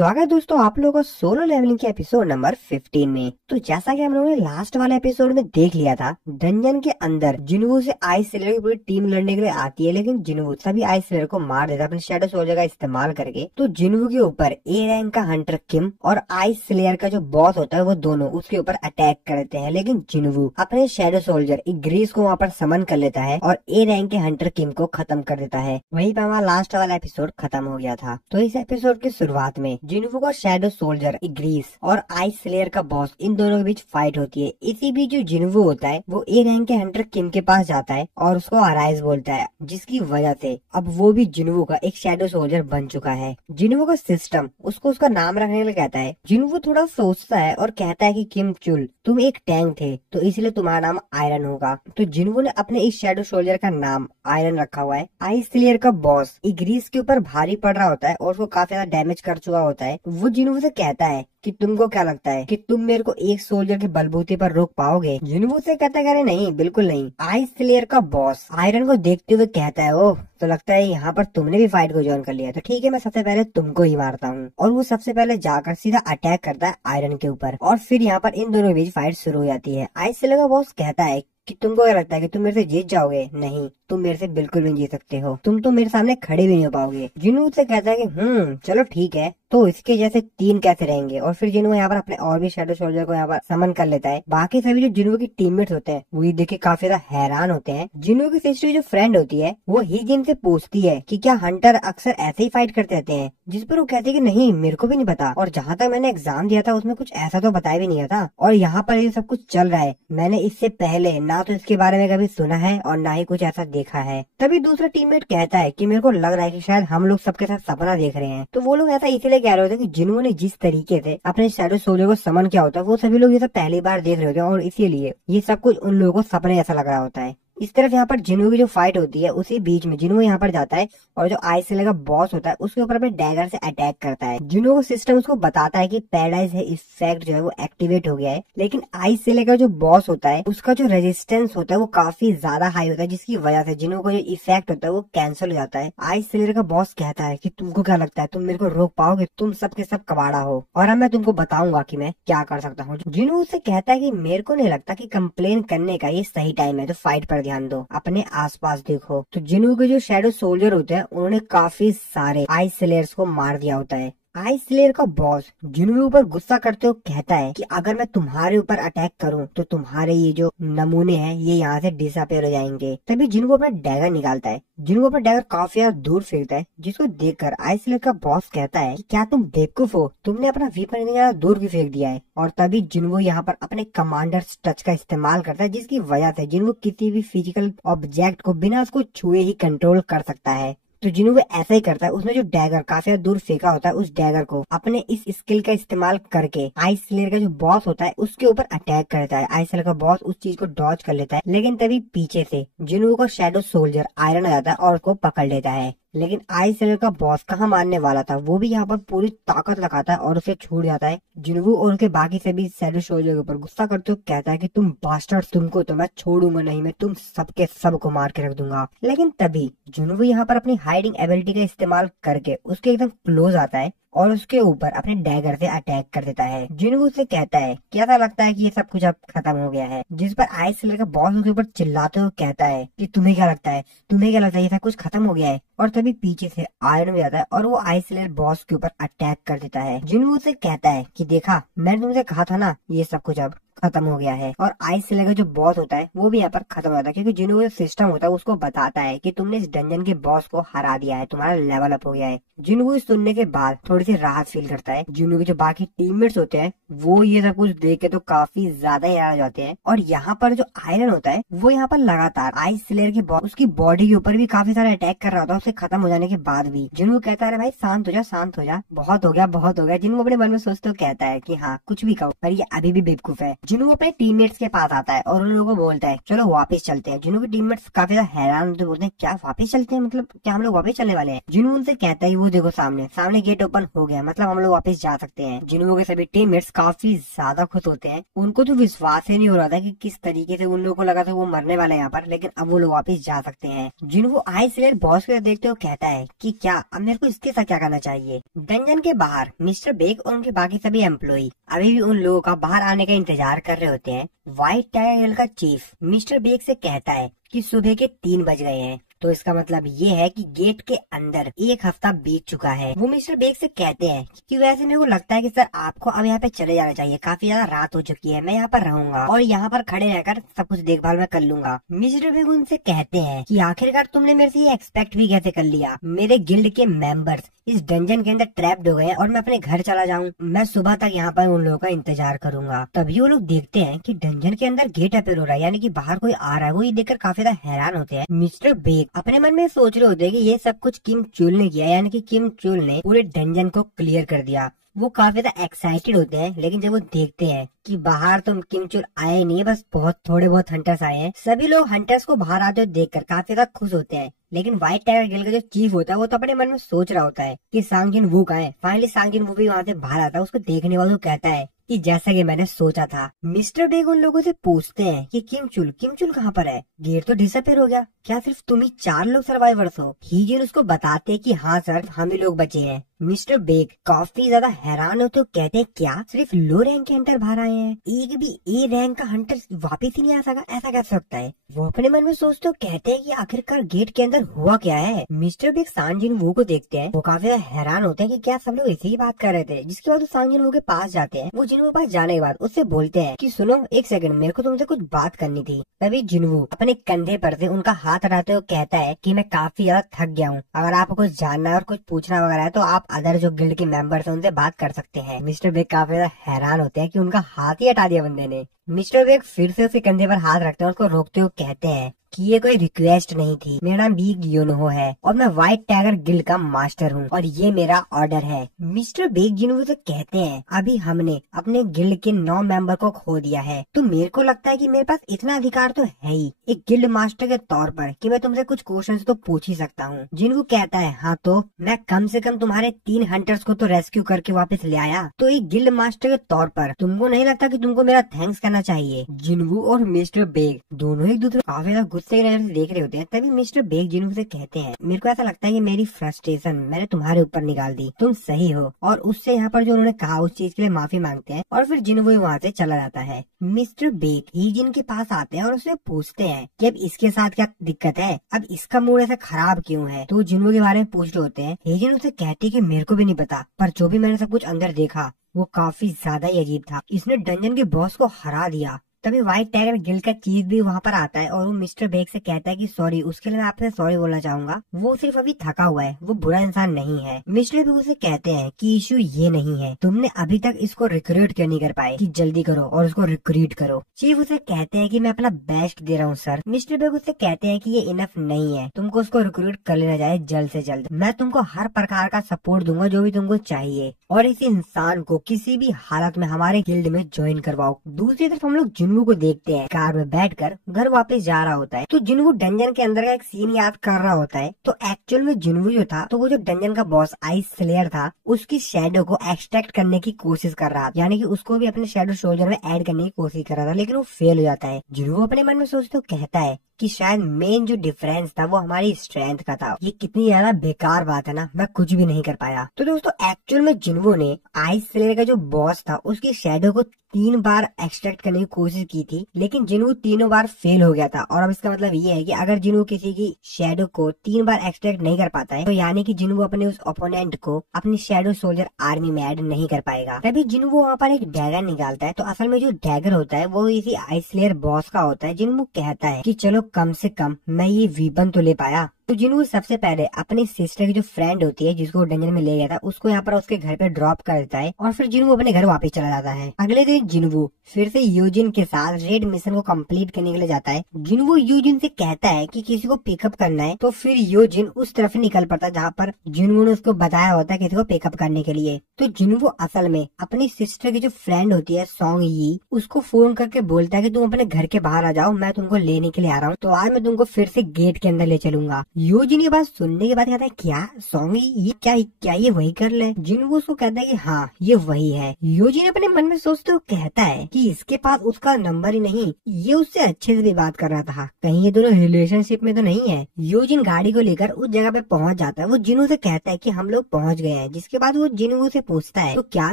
स्वागत है दोस्तों आप लोगों का सोलो लेवलिंग के एपिसोड नंबर 15 में। तो जैसा कि हम लोगों ने लास्ट वाले एपिसोड में देख लिया था, डंजन के अंदर जिन्वू से आइस स्लेयर की पूरी टीम लड़ने के लिए आती है, लेकिन जिन्वू सभी आइस स्लेयर को मार देता है अपने शैडो सोल्जर का इस्तेमाल करके। तो जिन्वू के ऊपर ए रैंक का हंटर किम और आइस स्लेयर का जो बॉस होता है वो दोनों उसके ऊपर अटैक करते हैं, लेकिन जिन्वू अपने शैडो सोल्जर इग्रीस को वहाँ पर समन कर लेता है और ए रैंक के हंटर किम को खत्म कर देता है। वहीं पर हमारा लास्ट वाला एपिसोड खत्म हो गया था। तो इस एपिसोड की शुरुआत में जिन्वू का शैडो सोल्जर इग्रीस और आइस स्लेयर का बॉस इन दोनों के बीच फाइट होती है। इसी बीच जो जिन्वू होता है वो ए रैंक के हंटर किम के पास जाता है और उसको अराइज बोलता है, जिसकी वजह से अब वो भी जिन्वू का एक शैडो सोल्जर बन चुका है। जिन्वू का सिस्टम उसको उसका नाम रखने के लिए कहता है। जिन्वू थोड़ा सोचता है और कहता है कि किम चुल, तुम एक टैंक थे तो इसलिए तुम्हारा नाम आयरन होगा। तो जिन्वू ने अपने इस शैडो सोल्जर का नाम आयरन रखा हुआ है। आइस स्लेयर का बॉस इग्रीस के ऊपर भारी पड़ रहा होता है और उसको काफी ज्यादा डैमेज कर चुका होता है। वो जिन्वू से कहता है कि तुमको क्या लगता है कि तुम मेरे को एक सोल्जर के बलबूते पर रोक पाओगे? जिन्वू से कहता है अरे नहीं, बिल्कुल नहीं। आइस स्लेयर का बॉस आयरन को देखते हुए कहता है, ओह तो लगता है यहाँ पर तुमने भी फाइट को ज्वाइन कर लिया, तो ठीक है मैं सबसे पहले तुमको ही मारता हूँ। और वो सबसे पहले जाकर सीधा अटैक करता है आयरन के ऊपर और फिर यहाँ पर इन दोनों के बीच फाइट शुरू हो जाती है। आइस स्लेयर का बॉस कहता है कि तुमको क्या लगता है कि तुम मेरे से जीत जाओगे? नहीं, तुम मेरे से बिल्कुल भी जीत सकते हो, तुम तो मेरे सामने खड़े भी नहीं हो पाओगे। जिन्वू से कहता है कि चलो ठीक है, तो इसके जैसे 3 कैसे रहेंगे? और फिर जिन्वू यहाँ पर अपने और भी शैडो सोल्जर को यहाँ पर समन कर लेता है। बाकी सभी जो जिन्वू की टीममेट्स होते हैं वो ये देख के काफी ज्यादा हैरान होते हैं। जिन्वू की सिस्टर जो फ्रेंड होती है वो हिजिन से पूछती है कि क्या हंटर अक्सर ऐसे ही फाइट करते रहते हैं? जिस पर वो कहती है कि नहीं, मेरे को भी नहीं पता, और जहाँ तक मैंने एग्जाम दिया था उसमें कुछ ऐसा तो बताया भी नहीं था, और यहाँ पर ये सब कुछ चल रहा है, मैंने इससे पहले ना तो इसके बारे में कभी सुना है और ना ही कुछ ऐसा देखा है। तभी दूसरा टीममेट कहता है कि मेरे को लग रहा है कि शायद हम लोग सबके साथ सपना देख रहे हैं। तो वो लोग ऐसा इसीलिए कह रहे होते हैं कि जिन्वू ने जिस तरीके से अपने शैडो सोल्जर को समन किया होता है वो सभी लोग ये सब पहली बार देख रहे होते हैं, और इसीलिए ये सब कुछ उन लोगों को सपने ऐसा लग रहा होता है। इस तरफ यहाँ पर जिन्वू की जो फाइट होती है उसी बीच में जिन्वू यहाँ पर जाता है और जो आइस स्लेयर का बॉस होता है उसके ऊपर अपने डैगर से अटैक करता है। जिन्वू का सिस्टम उसको बताता है कि पैराडाइज है इफेक्ट जो है वो एक्टिवेट हो गया है, लेकिन आइस स्लेयर का जो बॉस होता है उसका जो रेजिस्टेंस होता है वो काफी ज्यादा हाई होता है, जिसकी वजह से जिन्वू का जो इफेक्ट होता है वो कैंसिल हो जाता है। आइस स्लेयर का बॉस कहता है कि तुमको क्या लगता है तुम मेरे को रोक पाओगे? तुम सबके सब कबाड़ा हो और अब मैं तुमको बताऊंगा कि मैं क्या कर सकता हूँ। जिन्वू से कहता है कि मेरे को नहीं लगता कि कंप्लेन करने का ये सही टाइम है, तो फाइट पर ध्यान दो, अपने आसपास देखो। तो जिन्वू के जो शैडो सोल्जर होते हैं उन्होंने काफी सारे आइस स्लेयर्स को मार दिया होता है। आइस स्लेयर का बॉस जिन्वू ऊपर गुस्सा करते हुए कहता है कि अगर मैं तुम्हारे ऊपर अटैक करूं तो तुम्हारे ये जो नमूने हैं ये यहाँ से डिसअपियर हो जाएंगे। तभी जिन्वू अपना डैगर निकालता है। जिन्वू अपना डैगर काफी ज्यादा दूर फेंकता है, जिसको देखकर आइस स्लेयर का बॉस कहता है कि क्या तुम बेवकूफ हो, तुमने अपना वीपन इतनी ज्यादा दूर भी फेंक दिया है। और तभी जिन्वू यहाँ पर अपने कमांडर टच का इस्तेमाल करता है, जिसकी वजह से जिन्वू किसी भी फिजिकल ऑब्जेक्ट को बिना उसको छुए ही कंट्रोल कर सकता है। तो जिन्वू ऐसा ही करता है, उसने जो डैगर काफी दूर फेंका होता है उस डैगर को अपने इस स्किल का इस्तेमाल करके आइस स्लेयर का जो बॉस होता है उसके ऊपर अटैक करता है। आइस स्लेयर का बॉस उस चीज को डॉज कर लेता है, लेकिन तभी पीछे से जिन्वू का शैडो सोल्जर आयरन आ जाता है और उसको पकड़ लेता है। लेकिन आइस स्लेयर का बॉस कहाँ मानने वाला था, वो भी यहाँ पर पूरी ताकत लगाता है और उसे छूट जाता है। जिन्वू और उसके बाकी सभी शैडो सोल्जर के ऊपर गुस्सा करते हुए कहता है कि तुम बास्टर्ड, तुमको तो मैं छोड़ूंगा नहीं, मैं तुम सबके सबको मार के रख दूंगा। लेकिन तभी जिन्वू यहाँ पर अपनी हाइडिंग एबिलिटी का इस्तेमाल करके उसके एकदम क्लोज आता है और उसके ऊपर अपने डैगर से अटैक कर देता है। जिन्वू से कहता है कि ऐसा लगता है कि ये सब कुछ अब खत्म हो गया है, जिस पर आइस स्लेयर का बॉस उसके ऊपर चिल्लाते हुए कहता है कि तुम्हें क्या लगता है, तुम्हें क्या लगता है ये सब कुछ खत्म हो गया है? और तभी पीछे से आयरन भी आता है और वो आइस स्लेयर बॉस के ऊपर अटैक कर देता है। जिन्वू से कहता है कि देखा, मैंने तुमसे कहा था ना ये सब कुछ अब खत्म हो गया है। और आइस स्लेयर का जो बॉस होता है वो भी यहाँ पर खत्म हो जाता है, क्योंकि जिन्वू का सिस्टम होता है उसको बताता है कि तुमने इस डंजन के बॉस को हरा दिया है, तुम्हारा लेवल अप हो गया है। जिन्वू सुनने के बाद थोड़ी सी राहत फील करता है। जिन्वू के जो बाकी टीममेट्स होते हैं वो ये सब कुछ देख के तो काफी ज्यादा हैरान हो जाते हैं। और यहाँ पर जो आयरन होता है वो यहाँ पर लगातार आइस स्लेयर के बॉस उसकी बॉडी के ऊपर भी काफी सारा अटैक कर रहा होता है उससे खत्म हो जाने के बाद भी। जिन्वू कहता है भाई शांत हो जा, शांत हो जा, बहुत हो गया बहुत हो गया। जिन्वू अपने मन में सोचते हुए कहता है कि हाँ कुछ भी कहो पर ये अभी भी बेवकूफ है। जिन्हों अपने टीममेट्स के पास आता है और उन लोगों को बोलता है चलो वापस चलते हैं। जिन्हों के टीममेट्स काफी ज्यादा हैरान होते बोलते हैं क्या वापस चलते हैं, मतलब क्या हम लोग वापस चलने वाले हैं। जिन्हों उनसे कहता है वो देखो सामने गेट ओपन हो गया, मतलब हम लोग वापस जा सकते हैं। जिन्हों के सभी टीममेट्स काफी ज्यादा खुश होते हैं। उनको तो विश्वास ही नहीं हो रहा था कि किस तरीके से उन लोगों को लगा था वो मरने वाले यहाँ पर, लेकिन अब वो लोग वापस जा सकते हैं। जिन्हों आइसलेयर बॉस को देखते हुए कहता है कि क्या अब मेरे को इसके साथ क्या करना चाहिए। डंजन के बाहर मिस्टर बेक और उनके बाकी सभी एम्प्लॉई अभी भी उन लोगों का बाहर आने का इंतजार कर रहे होते हैं। व्हाइट टाइगर का चीफ मिस्टर बेक से कहता है कि सुबह के 3 बज गए हैं, तो इसका मतलब ये है कि गेट के अंदर 1 हफ्ता बीत चुका है। वो मिस्टर बेक से कहते हैं कि वैसे मेरे को लगता है कि सर आपको अब यहाँ पे चले जाना चाहिए, काफी ज्यादा रात हो चुकी है, मैं यहाँ पर रहूंगा और यहाँ पर खड़े रहकर सब कुछ देखभाल मैं कर लूंगा। मिस्टर बेक उनसे कहते हैं कि आखिरकार तुमने मेरे से ये एक्सपेक्ट भी कैसे कर लिया। मेरे गिल्ड के मेंबर्स इस डंजन के अंदर ट्रैप्ड हो गए और मैं अपने घर चला जाऊं, मैं सुबह तक यहाँ पर उन लोगों का इंतजार करूंगा। तभी वो लोग देखते हैं कि डंजन के अंदर गेट अपेयर हो रहा है, यानी कि बाहर कोई आ रहा है। वो ये देखकर काफी ज्यादा हैरान होते हैं। मिस्टर बेक अपने मन में सोच रहे होते हैं कि ये सब कुछ किम चुल ने किया, यानी कि किम चुल ने पूरे डंजन को क्लियर कर दिया। वो काफी ज्यादा एक्साइटेड होते हैं, लेकिन जब वो देखते हैं कि बाहर तो किम चुल आए नहीं, बस थोड़े बहुत हंटर्स आए हैं। सभी लोग हंटर्स को बाहर आते हुए देखकर काफी ज्यादा खुश होते हैं, लेकिन व्हाइट टाइगर गिल्ड का जो चीफ होता है वो तो अपने मन में सोच रहा होता है कि सांग जिन वू कहाँ है। फाइनली सांग जिन वू भी वहाँ से बाहर आता है। उसको देखने वालों को कहता है कि जैसा कि मैंने सोचा था। मिस्टर बेग उन लोगों से पूछते हैं कि किम चुल कहाँ पर है, गेट तो डिसअपेयर हो गया, क्या सिर्फ तुम ही 4 लोग सर्वाइवर्स हो। हीजिन उसको बताते कि हाँ सर हम ही लोग बचे हैं। मिस्टर बेग काफी ज्यादा हैरान होते, तो कहते हैं क्या सिर्फ लो रैंक के हंटर बाहर आए हैं, एक भी ए रैंक का हंटर वापिस ही नहीं आ सका, ऐसा कैसे सकता है। वो अपने मन में सोचते हो, कहते हैं कि आखिरकार गेट के अंदर हुआ क्या है। मिस्टर बेग सांजिन वू को देखते हैं, वो काफी ज्यादा हैरान होते हैं कि क्या सब लोग इसी की बात कर रहे थे। जिसके बाद वो सांजिन वू के पास जाते हैं। वो जिनवू के पास जाने के बाद उससे बोलते हैं कि सुनो एक सेकंड, मेरे को तुमसे कुछ बात करनी थी। तभी जिनवू अपने कंधे पर से उनका हाथ हटाते हुए कहता है कि मैं काफी ज्यादा थक गया हूँ, अगर आपको कुछ जानना और कुछ पूछना वगैरह है तो आप अदर जो गिल्ड के मेंबर्स हैं उनसे बात कर सकते हैं। मिस्टर बेग काफी ज्यादा हैरान होते हैं कि उनका हाथ ही हटा दिया बंदे ने। मिस्टर बेग फिर से उसके कंधे पर हाथ रखते हैं और उसको रोकते हुए कहते हैं कि ये कोई रिक्वेस्ट नहीं थी, मेरा नाम बिग योनहो है और मैं व्हाइट टाइगर गिल्ड का मास्टर हूँ और ये मेरा ऑर्डर है। मिस्टर बेग जिन्हों से कहते हैं अभी हमने अपने गिल्ड के 9 मेंबर को खो दिया है, तो मेरे को लगता है कि मेरे पास इतना अधिकार तो है ही एक गिल्ड मास्टर के तौर पर कि मैं तुमसे कुछ क्वेश्चंस तो पूछ ही सकता हूँ। जिन्हों कहता है हाँ तो मैं कम से कम तुम्हारे 3 हंटर्स को तो रेस्क्यू करके वापस ले आया, तो एक गिल्ड मास्टर के तौर पर तुमको नहीं लगता कि तुमको मेरा थैंक्स करना चाहिए। जिन्हू और मिस्टर बेग दोनों एक दूसरे काफी गुस्से की नजर से देख रहे होते हैं। तभी मिस्टर बेग जिन्हू से कहते हैं मेरे को ऐसा लगता है कि मेरी फ्रस्ट्रेशन मैंने तुम्हारे ऊपर निकाल दी, तुम सही हो। और उससे यहाँ पर जो उन्होंने कहा उस चीज के लिए माफी मांगते हैं और फिर जिन्हू वहाँ से चला जाता है। मिस्टर बेग हीजिन के पास आते हैं और उससे पूछते हैं कि अब इसके साथ क्या दिक्कत है, अब इसका मूड ऐसा खराब क्यों है। तो जिन्हू के बारे में पूछ रहे होते हैं। हीजिन उसे कहती है कि मेरे को भी नहीं पता, पर जो भी मैंने सब कुछ अंदर देखा वो काफी ज्यादा ही अजीब था, इसने डंजन के बॉस को हरा दिया। तभी व्हाइट टाइगर गिल्ड का चीफ भी वहाँ पर आता है और वो मिस्टर बेग से कहता है कि सॉरी, उसके लिए मैं आपसे सॉरी बोलना चाहूंगा, वो सिर्फ अभी थका हुआ है, वो बुरा इंसान नहीं है। मिस्टर बेग उसे कहते हैं कि इशू ये नहीं है, तुमने अभी तक इसको रिक्रूट क्यों नहीं कर पाए, कि जल्दी करो और उसको रिक्रूट करो। चीफ उसे कहते हैं कि मैं अपना बेस्ट दे रहा हूँ सर। मिस्टर बेग उसे कहते हैं कि ये इनफ नहीं है, तुमको उसको रिक्रूट कर लेना चाहिए जल्द से जल्द, मैं तुमको हर प्रकार का सपोर्ट दूंगा जो भी तुमको चाहिए, और इस इंसान को किसी भी हालत में हमारे गिल्ड में ज्वाइन करवाओ। दूसरी तरफ हम लोग जिन्हू को देखते हैं कार में बैठकर घर वापस जा रहा होता है। तो जिन्हू डंजन के अंदर का एक सीन याद कर रहा होता है। तो एक्चुअल में जिन्हू जो था, तो वो जो डंजन का बॉस आइस स्लेयर था, उसकी शैडो को एक्सट्रैक्ट करने की कोशिश कर रहा था, यानी कि उसको भी अपने शैडो सोल्जर में ऐड करने की कोशिश कर रहा था, लेकिन वो फेल हो जाता है। जिन्हू अपने मन में सोचते हो कहता है कि शायद मेन जो डिफरेंस था वो हमारी स्ट्रेंथ का था। ये कितनी ज्यादा बेकार बात है ना, मैं कुछ भी नहीं कर पाया। तो दोस्तों एक्चुअल में जिन्हू ने आइस स्लेयर का जो बॉस था उसकी शैडो को 3 बार एक्सट्रैक्ट करने की कोशिश की थी, लेकिन जिन्हू तीनों बार फेल हो गया था। और अब इसका मतलब ये है कि अगर जिन्हू किसी की शैडो को 3 बार एक्सट्रैक्ट नहीं कर पाता है, तो यानी कि जिन्हू अपने उस ओपोनेंट को अपनी शैडो सोल्जर आर्मी में ऐड नहीं कर पाएगा। तभी जिन्हू वहाँ पर एक डैगर निकालता है। तो असल में जो डैगर होता है वो इसी आइस स्लेयर बॉस का होता है। जिन्हू कहता है कि चलो कम से कम मैं ये वीपन तो ले पाया, तो जिनवू सबसे पहले अपनी सिस्टर की जो फ्रेंड होती है जिसको डंजन में ले गया था उसको यहाँ पर उसके घर पे ड्रॉप कर देता है और फिर जिनवू अपने घर वापस चला जाता है। अगले दिन जिनवू फिर से यूजिन के साथ रेड मिशन को कंप्लीट करने के लिए जाता है। जिनवू यूजिन से कहता है कि किसी को पिकअप करना है, तो फिर यूजिन उस तरफ निकल पड़ता है जहाँ पर जिनवू ने उसको बताया होता है किसी को पिकअप करने के लिए। तो जिनवू असल में अपनी सिस्टर की जो फ्रेंड होती है सॉन्ग यी उसको फोन करके बोलता है कि तुम अपने घर के बाहर आ जाओ, मैं तुमको लेने के लिए आ रहा हूँ, तो आज मैं तुमको फिर से गेट के अंदर ले चलूंगा। यूजिन ये बात सुनने के बाद कहता है क्या सॉन्ग ये क्या ये वही कर ले? जिनवू उसको कहता है कि हाँ ये वही है। यूजिन अपने मन में सोचते हुए कहता है कि इसके पास उसका नंबर ही नहीं, ये उससे अच्छे से भी बात कर रहा था, कहीं ये दोनों रिलेशनशिप में तो नहीं है। यूजिन गाड़ी को लेकर उस जगह पे पहुंच जाता है। वो जिनवू से कहता है कि हम लोग पहुंच गए हैं, जिसके बाद वो जिनवू से पूछता है तो क्या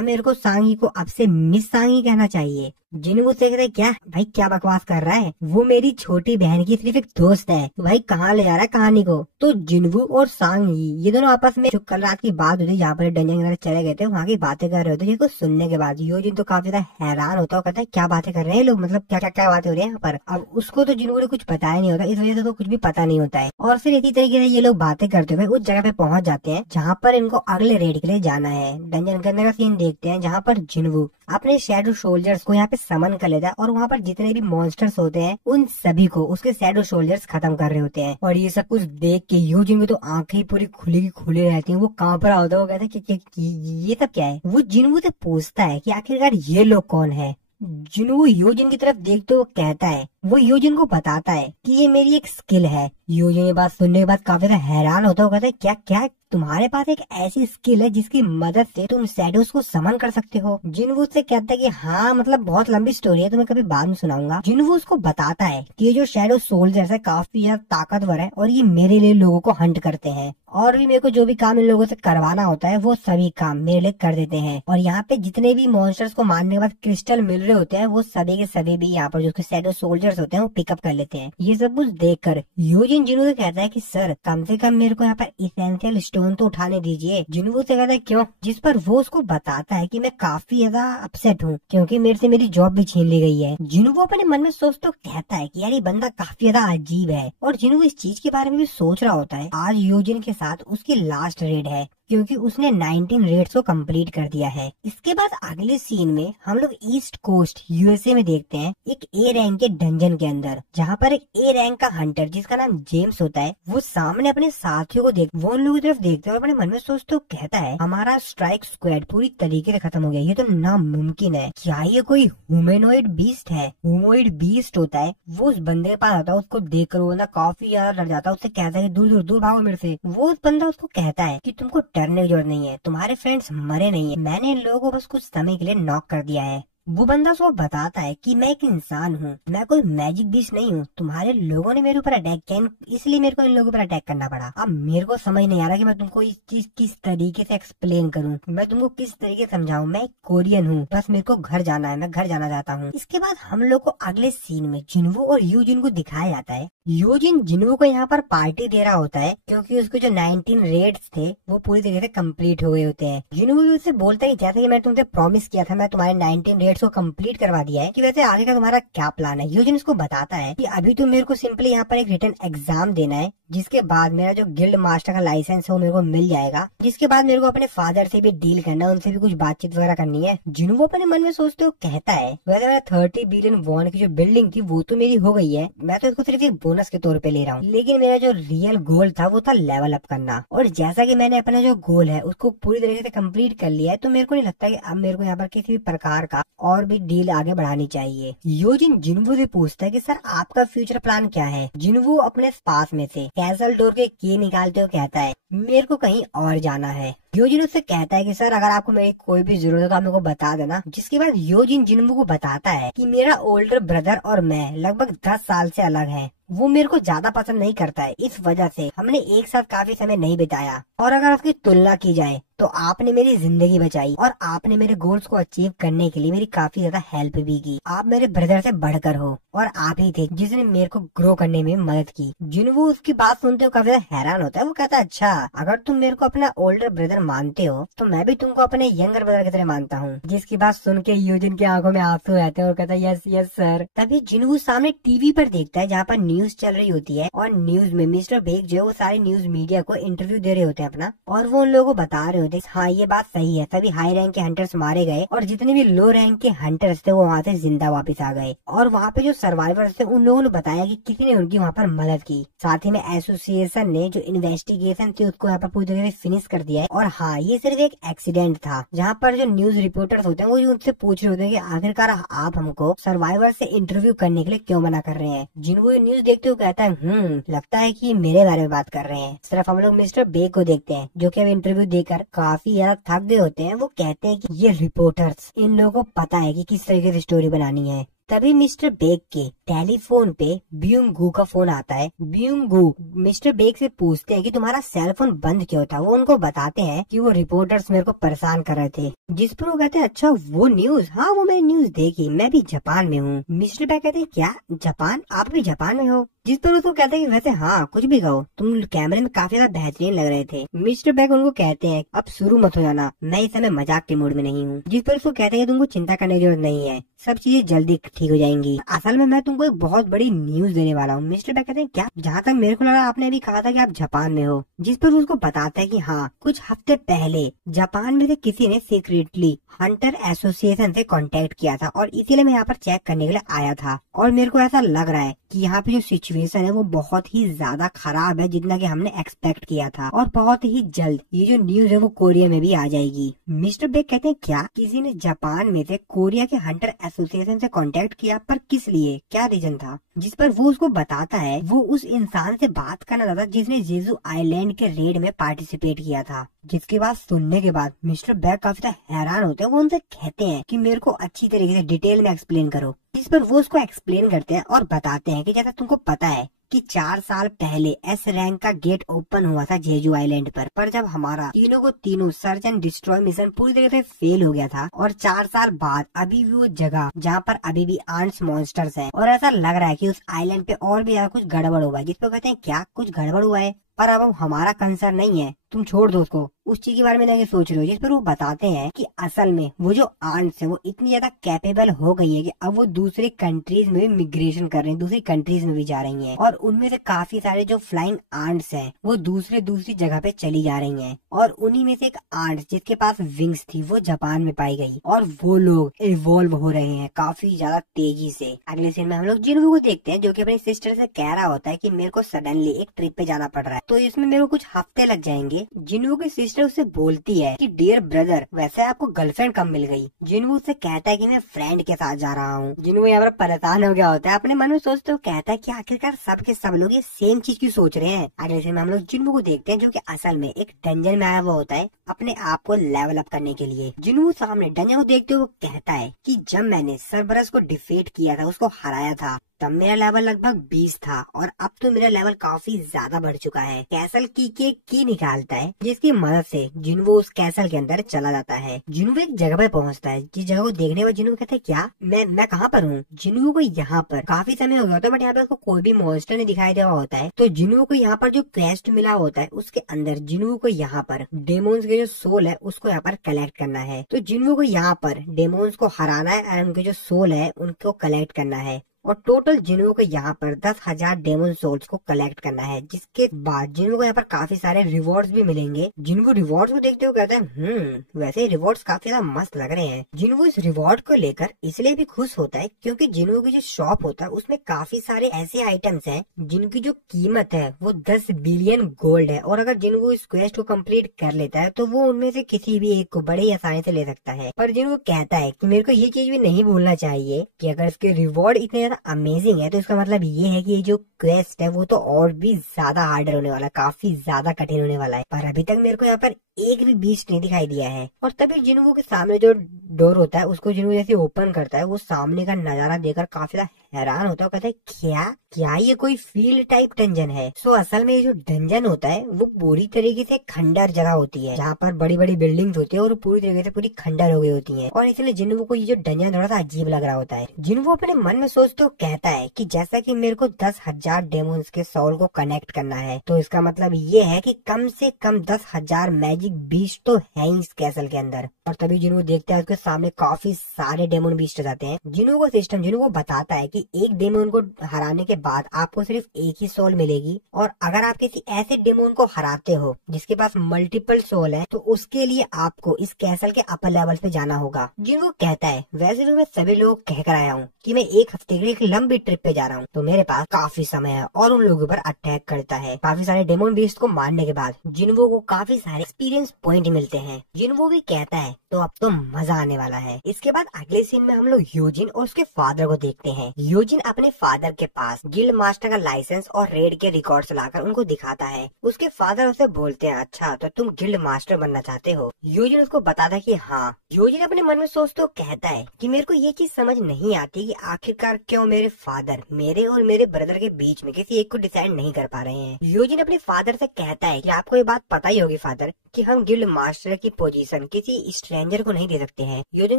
मेरे को सांगी को अब से मिस सांगी कहना चाहिए? जिनवू से कहते क्या भाई क्या बकवास कर रहा है, वो मेरी छोटी बहन की सिर्फ एक दोस्त है, तो भाई कहाँ ले जा रहा है कहानी को? तो जिनवू और सांगी ये दोनों आपस में जो कल रात की बात हुई जहाँ पर डंजन के अंदर चले गए थे वहाँ की बातें कर रहे होते, जिसको सुनने के बाद यूजिन तो काफी ज्यादा हैरान होता है, कहता है क्या बातें कर रहे हैं लोग, मतलब क्या क्या क्या बातें हो रही है यहाँ पर। अब उसको तो जिनवू ने कुछ बताया नहीं होता, इस वजह से तो कुछ भी पता नहीं होता है। और फिर इसी तरीके से ये लोग बातें करते हुए उस जगह पे पहुंच जाते हैं जहाँ पर इनको अगले रेड के लिए जाना है। डंजन के अंदर का सीन देखते हैं जहाँ पर जिनवू अपने शैडो सोल्जर्स को यहाँ पे समन कर लेता है और वहाँ पर जितने भी मॉन्स्टर्स होते हैं उन सभी को उसके शैडो सोल्जर्स खत्म कर रहे होते हैं। और ये सब कुछ देख के यूजिन की तो आंखें पूरी खुली की खुली रहती हैं, वो कांप रहा होता है। वो कहता है कि ये सब क्या है? वो जिनवू से पूछता है कि आखिरकार ये लोग कौन है। जिनवू यूजिन की तरफ देखते हुए कहता है, वो यूजिन को बताता है कि ये मेरी एक स्किल है। यूजिन ये बात सुनने के बाद काफी हैरान होता है, कहता है क्या क्या तुम्हारे पास एक ऐसी स्किल है जिसकी मदद से तुम शैडोज को समन कर सकते हो? जिनवू से कहता है कि हाँ मतलब बहुत लंबी स्टोरी है, तो मैं कभी बाद में सुनाऊंगा। जिनवू उसको बताता है कि ये जो शैडो सोल्जर्स है काफी ज्यादा ताकतवर है और ये मेरे लिए लोगों को हंट करते हैं, और भी मेरे को जो भी काम इन लोगों से करवाना होता है वो सभी काम मेरे लिए कर देते हैं। और यहाँ पे जितने भी मॉन्स्टर्स को मारने के बाद क्रिस्टल मिल रहे होते हैं वो सभी के सभी भी यहाँ पर जो शैडो सोल्जर्स होते हैं वो पिकअप कर लेते हैं। ये सब कुछ देखकर यूजिन जिनवू से कहता है कि सर कम से कम मेरे को यहाँ पर इसेंशियल स्टोन तो उठाने दीजिए। जिनवू से कहता है क्यों? जिस पर वो उसको बताता है कि मैं काफी ज्यादा अपसेट हूँ क्योंकि मेरे से मेरी जॉब भी छीन ली गई है। जिनवू अपने मन में सोचते कहता है कि यार ये बंदा काफी ज्यादा अजीब है, और जिनवू इस चीज के बारे में भी सोच रहा होता है। आज यूजिन के साथ उसकी लास्ट रेड है क्योंकि उसने 19 रेड्स को कंप्लीट कर दिया है। इसके बाद अगले सीन में हम लोग ईस्ट कोस्ट यूएसए में देखते हैं एक ए रैंक के डंजन के अंदर, जहाँ पर एक ए रैंक का हंटर जिसका नाम जेम्स होता है वो सामने अपने साथियों को वो उन लोगों की तरफ देखते हैं और अपने मन में सोचते तो कहता है हमारा स्ट्राइक स्क्वाड पूरी तरीके से खत्म हो गया, ये तो नामुमकिन है। क्या ये कोई ह्यूमनॉइड बीस्ट है? ह्यूमनॉइड बीस्ट होता है वो उस बंदे के पास आता है, उसको देख कर वो ना काफी ज्यादा डर जाता है, उससे कहता है दूर दूर दूर भागो मेरे से। वो उस बंदा उसको कहता है कि तुमको डरने की जरूरत नहीं है, तुम्हारे फ्रेंड्स मरे नहीं है, मैंने इन लोगों को बस कुछ समय के लिए नॉक कर दिया है। वो बंदा उसको बताता है कि मैं एक इंसान हूँ, मैं कोई मैजिक बीस्ट नहीं हूँ, तुम्हारे लोगों ने मेरे ऊपर अटैक किया इसलिए मेरे को इन लोगों पर अटैक करना पड़ा। अब मेरे को समझ नहीं आ रहा कि मैं तुमको इस चीज किस तरीके से एक्सप्लेन करूँ, मैं तुमको किस तरीके से समझाऊं। मैं एक कोरियन हूँ, बस मेरे को घर जाना है, मैं घर जाना चाहता हूँ। इसके बाद हम लोग को अगले सीन में जिनवू और यूजिन को दिखाया जाता है। यूजिन जिनवू को यहाँ पर पार्टी दे रहा होता है क्योंकि उसके जो 19 रेड्स थे वो पूरी तरीके से कंप्लीट हो गए होते हैं। जिनवू उससे बोलता है जैसे कि मैं तुमसे प्रॉमिस किया था, मैं तुम्हारे 19 रेड्स को कंप्लीट करवा दिया है, कि वैसे आगे का तुम्हारा क्या प्लान है। यूजिन उसको बताता है कि अभी तो मेरे को सिंपली यहाँ पर एक रिटन एग्जाम देना है, जिसके बाद मेरा जो गिल्ड मास्टर का लाइसेंस है वो मेरे को मिल जाएगा, जिसके बाद मेरे को अपने फादर से भी डील करना है, उनसे भी कुछ बातचीत वगैरह करनी है। जिनवू अपने मन में सोचते हो कहता है वैसे मेरा 30 बिलियन वॉन की जो बिल्डिंग थी वो तो मेरी हो गई है, मैं तो इसको सिर्फ एक बोनस के तौर पे ले रहा हूँ, लेकिन मेरा जो रियल गोल था वो था लेवल अप करना। और जैसा कि मैंने अपना जो गोल है उसको पूरी तरीके से कंप्लीट कर लिया है, तो मेरे को नहीं लगता कि अब मेरे को यहाँ पर किसी भी प्रकार का और भी डील आगे बढ़ानी चाहिए। यूजिन जिनवू से पूछता है कि सर आपका फ्यूचर प्लान क्या है। जिनवू अपने पास में से कैसल डोर के की निकालते हुए कहता है मेरे को कहीं और जाना है। यूजिन उससे कहता है कि सर अगर आपको मेरी कोई भी जरूरत है तो आप मेरे को बता देना। जिसके बाद यूजिन जिनवू को बताता है कि मेरा ओल्डर ब्रदर और मैं लगभग 10 साल से अलग हैं। वो मेरे को ज्यादा पसंद नहीं करता है, इस वजह से हमने एक साथ काफी समय नहीं बिताया। और अगर उसकी तुलना की जाए तो आपने मेरी जिंदगी बचाई और आपने मेरे गोल्स को अचीव करने के लिए मेरी काफी ज्यादा हेल्प भी की। आप मेरे ब्रदर से बढ़कर हो और आप ही थे जिसने मेरे को ग्रो करने में मदद की। जिन्हों उसकी बात सुनते हो काफी ज्यादा हैरान होता है। वो कहता है अच्छा, अगर तुम मेरे को अपना ओल्डर ब्रदर मानते हो तो मैं भी तुमको अपने यंगर ब्रदर की तरह मानता हूँ। जिसकी बात सुन के यूजिन की आंखों में आंसू आते हैं और कहता है यस यस सर। तभी जिन्हों सामने टीवी पर देखता है जहाँ पर न्यूज चल रही होती है और न्यूज में मिस्टर बेक जो है वो सारी न्यूज मीडिया को इंटरव्यू दे रहे होते हैं अपना, और वो उन लोगों को बता रहे होते हैं हाँ ये बात सही है, सभी हाई रैंक के हंटर्स मारे गए और जितने भी लो रैंक के हंटर्स थे वो वहाँ से जिंदा वापस आ गए। और वहाँ पे जो सर्वाइवर्स थे उन लोगों ने बताया कि किसी ने उनकी वहाँ पर मदद की। साथ ही में एसोसिएशन ने जो इन्वेस्टिगेशन थी उसको यहाँ पर पूरी तरह से फिनिश कर दिया है। और हाँ, ये सिर्फ एक एक्सीडेंट था जहाँ पर जो न्यूज रिपोर्टर्स होते हैं वो उनसे पूछ रहे होते हैं कि आखिरकार आप हमको सर्वाइवर से इंटरव्यू करने के लिए क्यों मना कर रहे हैं। जिनको ये न्यूज देखते हुए कहता है लगता है कि मेरे बारे में बात कर रहे हैं। सिर्फ हम लोग मिस्टर बेक को देखते हैं जो कि अब इंटरव्यू देकर काफी ज्यादा थक गए होते हैं। वो कहते हैं कि ये रिपोर्टर्स, इन लोगों को पता है कि किस तरीके से स्टोरी बनानी है। तभी मिस्टर बेक के टेलीफोन पे ब्यूंग गू का फोन आता है। ब्यूंग गू मिस्टर बेक से पूछते हैं कि तुम्हारा सेल फोन बंद क्यों था। वो उनको बताते हैं कि वो रिपोर्टर्स मेरे को परेशान कर रहे थे। जिस पर वो कहते हैं अच्छा वो न्यूज, हाँ वो मैंने न्यूज देखी, मैं भी जापान में हूँ। मिस्टर बेक कहते हैं क्या जापान, आप भी जापान में हो। जिस पर उसको कहते हैं कि वैसे हाँ कुछ भी कहो, तुम कैमरे में काफी ज्यादा बेहतरीन लग रहे थे। मिस्टर बेक उनको कहते हैं अब शुरू मत हो जाना, मैं इस समय मजाक के मूड में नहीं हूँ। जिस पर उसको कहते हैं तुमको चिंता करने की जरूरत नहीं है, सब चीजें जल्दी ठीक हो जाएंगी। असल में मैं तुमको एक बहुत बड़ी न्यूज देने वाला हूँ। मिस्टर बेक कहते हैं क्या, जहाँ तक मेरे को लगा आपने अभी कहा था कि आप जापान में हो। जिस पर उसको बताता है कि हाँ कुछ हफ्ते पहले जापान में से किसी ने सीक्रेटली हंटर एसोसिएशन से कांटेक्ट किया था और इसीलिए मैं यहाँ पर चेक करने के लिए आया था। और मेरे को ऐसा लग रहा है कि यहाँ पे जो सिचुएशन है वो बहुत ही ज्यादा खराब है जितना कि हमने एक्सपेक्ट किया था, और बहुत ही जल्द ये जो न्यूज है वो कोरिया में भी आ जाएगी। मिस्टर बेक कहते हैं क्या, किसी ने जापान में से कोरिया के हंटर एसोसिएशन से कांटेक्ट किया, पर किस लिए, क्या रीजन था। जिस पर वो उसको बताता है वो उस इंसान से बात करना चाहता जिसने जेजू आइलैंड के रेड में पार्टिसिपेट किया था। जिसकी बात सुनने के बाद मिस्टर बेक काफी हैरान होते हैं। वो उनसे कहते हैं कि मेरे को अच्छी तरीके से डिटेल में एक्सप्लेन करो। इस पर वो उसको एक्सप्लेन करते हैं और बताते हैं कि जैसा तुमको पता है कि 4 साल पहले एस रैंक का गेट ओपन हुआ था जेजू आइलैंड पर जब हमारा तीनों सर्च एंड डिस्ट्रॉय मिशन पूरी तरह से फेल हो गया था, और 4 साल बाद अभी भी वो जगह जहाँ पर अभी भी आंट्स मॉन्स्टर्स हैं, और ऐसा लग रहा है कि उस आइलैंड पे और भी ज्यादा कुछ गड़बड़ हुआ है। जिस पे कहते हैं क्या कुछ गड़बड़ हुआ है, पर अब हमारा कंसर्न नहीं है, तुम छोड़ दो उसको, उस चीज के बारे में नहीं सोच रहे हो। जिस पर वो बताते हैं कि असल में वो जो आंट्स है वो इतनी ज्यादा कैपेबल हो गई है कि अब वो दूसरी कंट्रीज में भी मिग्रेशन कर रही हैं, दूसरी कंट्रीज में भी जा रही हैं, और उनमें से काफी सारे जो फ्लाइंग आंट्स हैं वो दूसरी जगह पे चली जा रही हैं। और उन्हीं में से एक आंट जिसके पास विंग्स थी वो जापान में पाई गई, और वो लोग इवॉल्व हो रहे हैं काफी ज्यादा तेजी से। अगले सीन में हम लोग जिन्हों को देखते हैं जो कि अपनी सिस्टर से कह रहा होता है कि मेरे को सडनली एक ट्रिप पे जाना पड़ रहा है, तो इसमें मेरे को कुछ हफ्ते लग जाएंगे। जिन्हों की सिस्टर उससे बोलती है कि डियर ब्रदर वैसे आपको गर्लफ्रेंड कब मिल गई। जिन्हों उससे कहता है कि मैं फ्रेंड के साथ जा रहा हूँ। जिन्हों यहाँ पर परेशान हो गया होता है, अपने मन में सोचते हो कहता है कि आखिरकार सब के सब लोग ये सेम चीज की सोच रहे हैं। अगले दिन हम लोग जिन्हों को देखते हैं जो कि असल में एक डंजन में आया हुआ होता है अपने आप को लेवल अप करने के लिए। जिन्हों सामने डंजन को देखते हुए कहता है कि जब मैंने सरबरस को डिफीट किया था, उसको हराया था, तब मेरा लेवल लगभग 20 था और अब तो मेरा लेवल काफी ज्यादा बढ़ चुका है। कैसल की निकालता है जिसकी मदद से जिन्हो उस कैसल के अंदर चला जाता है। जिन्हो एक जगह पे पहुंचता है जिस जगह को देखने पर जिन्हो कहते हैं क्या मैं कहाँ पर हूँ। जिन्हो को यहाँ पर काफी समय हो गया होता है बट यहाँ पे उसको कोई भी मॉन्स्टर नहीं दिखाई दे रहा होता है। तो जिन्हो को यहाँ पर जो क्वेस्ट मिला होता है उसके अंदर जिन्हो को यहाँ पर डेमोन्स के जो सोल है उसको यहाँ पर कलेक्ट करना है। तो जिन्हो को यहाँ पर डेमोन्स को हराना है और उनके जो सोल है उनको कलेक्ट करना है, और टोटल जिन्हों को यहाँ पर 10,000 डेमन सोल्स को कलेक्ट करना है। जिसके बाद जिन्हों को यहाँ पर काफी सारे रिवॉर्ड्स भी मिलेंगे। जिनको रिवॉर्ड्स को देखते हुए कहते हैं वैसे रिवॉर्ड्स काफी ज्यादा मस्त लग रहे हैं। जिन्हों इस रिवॉर्ड को लेकर इसलिए भी खुश होता है क्योंकि जिन्हों की जो शॉप होता है उसमें काफी सारे ऐसे आइटम्स हैं जिनकी जो कीमत है वो 10 बिलियन गोल्ड है, और अगर जिन्हों इस क्वेस्ट को कम्प्लीट कर लेता है तो वो उनमें से किसी भी एक को बड़े ही आसानी से ले सकता है। पर जिन्हों कहता है कि मेरे को ये चीज भी नहीं भूलना चाहिए कि अगर इसके रिवॉर्ड इतने अमेजिंग है तो इसका मतलब ये है कि ये जो क्वेस्ट है वो तो और भी ज्यादा हार्डर होने वाला है, काफी ज्यादा कठिन होने वाला है। पर अभी तक मेरे को यहाँ पर एक भी बीस्ट नहीं दिखाई दिया है। और तभी जिन्हों के सामने जो डोर होता है उसको जिन्हों जैसे ओपन करता है, वो सामने का नजारा देखकर काफी ज्यादा हैरान होता है। वो कहता है क्या क्या ये कोई फील्ड टाइप डंजन है। सो असल में ये जो डंजन होता है वो पूरी तरीके से खंडर जगह होती है, जहाँ पर बड़ी बड़ी बिल्डिंग्स होती है और पूरी तरीके से पूरी खंडर हो गई होती है। और इसलिए जिन्हों को ये जो डंजन थोड़ा सा अजीब लग रहा होता है। जिन्हों अपने मन में सोचते हो कहता है कि जैसा कि मेरे को 10,000 डेमोन्स के सोल को कनेक्ट करना है, तो इसका मतलब ये है कि कम से कम 10,000 मैजिक बीस्ट तो है ही इस कैसल के अंदर। और तभी जिन्हों देखते हैं उसके सामने काफी सारे डेमोन बीस्ट जाते हैं। जिन्हों को सिस्टम जिन्हों को बताता है कि एक डेमोन को हराने के बाद आपको सिर्फ एक ही सोल मिलेगी, और अगर आप किसी ऐसे डेमोन को हराते हो जिसके पास मल्टीपल सोल है, तो उसके लिए आपको इस कैसल के अपर लेवल पे जाना होगा। जिनको कहता है वैसे तो मैं सभी लोग कह कर आया हूँ कि मैं एक हफ्ते के लिए एक लंबी ट्रिप पे जा रहा हूँ, तो मेरे पास काफी समय है। और उन लोगों पर अटैक करता है। काफी सारे डेमोन बीस्ट को मारने के बाद जिन्वो को काफी सारे एक्सपीरियंस पॉइंट मिलते हैं। जिन्वो भी कहता है तो अब तो मजा आने वाला है। इसके बाद अगले सीन में हम लोग यूजिन और उसके फादर को देखते हैं। यूजिन अपने फादर के पास गिल्ड मास्टर का लाइसेंस और रेड के रिकॉर्ड्स लाकर उनको दिखाता है। उसके फादर उसे बोलते हैं अच्छा तो तुम गिल्ड मास्टर बनना चाहते हो। यूजिन उसको बताता है कि हाँ। यूजिन अपने मन में सोचते हुए कहता है कि मेरे को ये चीज समझ नहीं आती कि आखिरकार क्यों मेरे फादर मेरे और मेरे ब्रदर के बीच में किसी एक को डिसाइड नहीं कर पा रहे हैं। यूजिन अपने फादर से कहता है कि आपको ये बात पता ही होगी फादर कि हम गिल्ड मास्टर की पोजीशन किसी स्ट्रेंजर को नहीं दे सकते हैं। यूजिन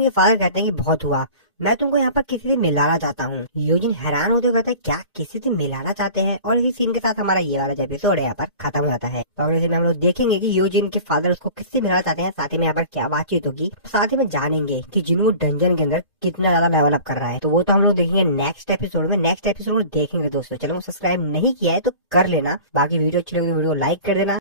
के फादर कहते हैं कि बहुत हुआ, मैं तुमको यहाँ पर किसी से मिलाना चाहता हूँ। यूजिन हैरान होते हुए कहता है क्या किसी से मिलाना चाहते हैं। और इसी सीन के साथ हमारा ये वाला जो एपिसोड है यहाँ पर खत्म हो जाता है। तो अगले सीन में हम लोग देखेंगे कि यूजिन के फादर उसको किससे मिलाना चाहते हैं, साथ ही में यहाँ पर क्या बातचीत होगी, साथ ही में जानेंगे कि जिन्हों डंजन के अंदर कितना ज्यादा लेवल अप कर रहा है। तो वो तो हम लोग देखेंगे नेक्स्ट एपिसोड में। नेक्स्ट एपिसोड को देखेंगे दोस्तों। चलो सब्सक्राइब नहीं किया है तो कर लेना। बाकी वीडियो अच्छी लगी वीडियो लाइक कर देना।